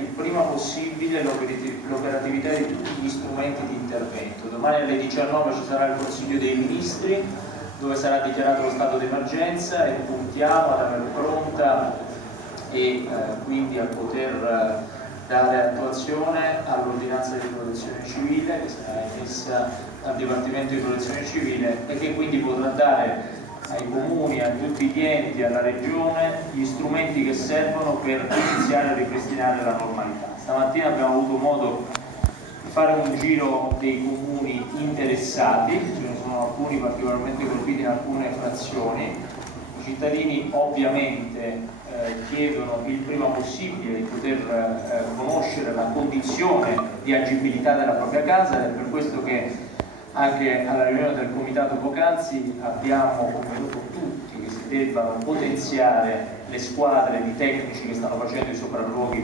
il prima possibile l'operatività di tutti gli strumenti di intervento. Domani alle 19 ci sarà il Consiglio dei Ministri dove sarà dichiarato lo stato d'emergenza e puntiamo ad aver pronta e quindi a poter dare attuazione all'ordinanza di protezione civile che sarà emessa dal Dipartimento di Protezione Civile e che quindi potrà dare ai comuni, a tutti gli enti, alla regione gli strumenti che servono per iniziare a ripristinare la normalità. Stamattina abbiamo avuto modo di fare un giro dei comuni interessati, ce ne sono alcuni particolarmente colpiti in alcune frazioni. I cittadini ovviamente chiedono il prima possibile di poter conoscere la condizione di agibilità della propria casa ed è per questo che anche alla riunione del comitato poc'anzi abbiamo convenuto tutti che si debbano potenziare le squadre di tecnici che stanno facendo i sopralluoghi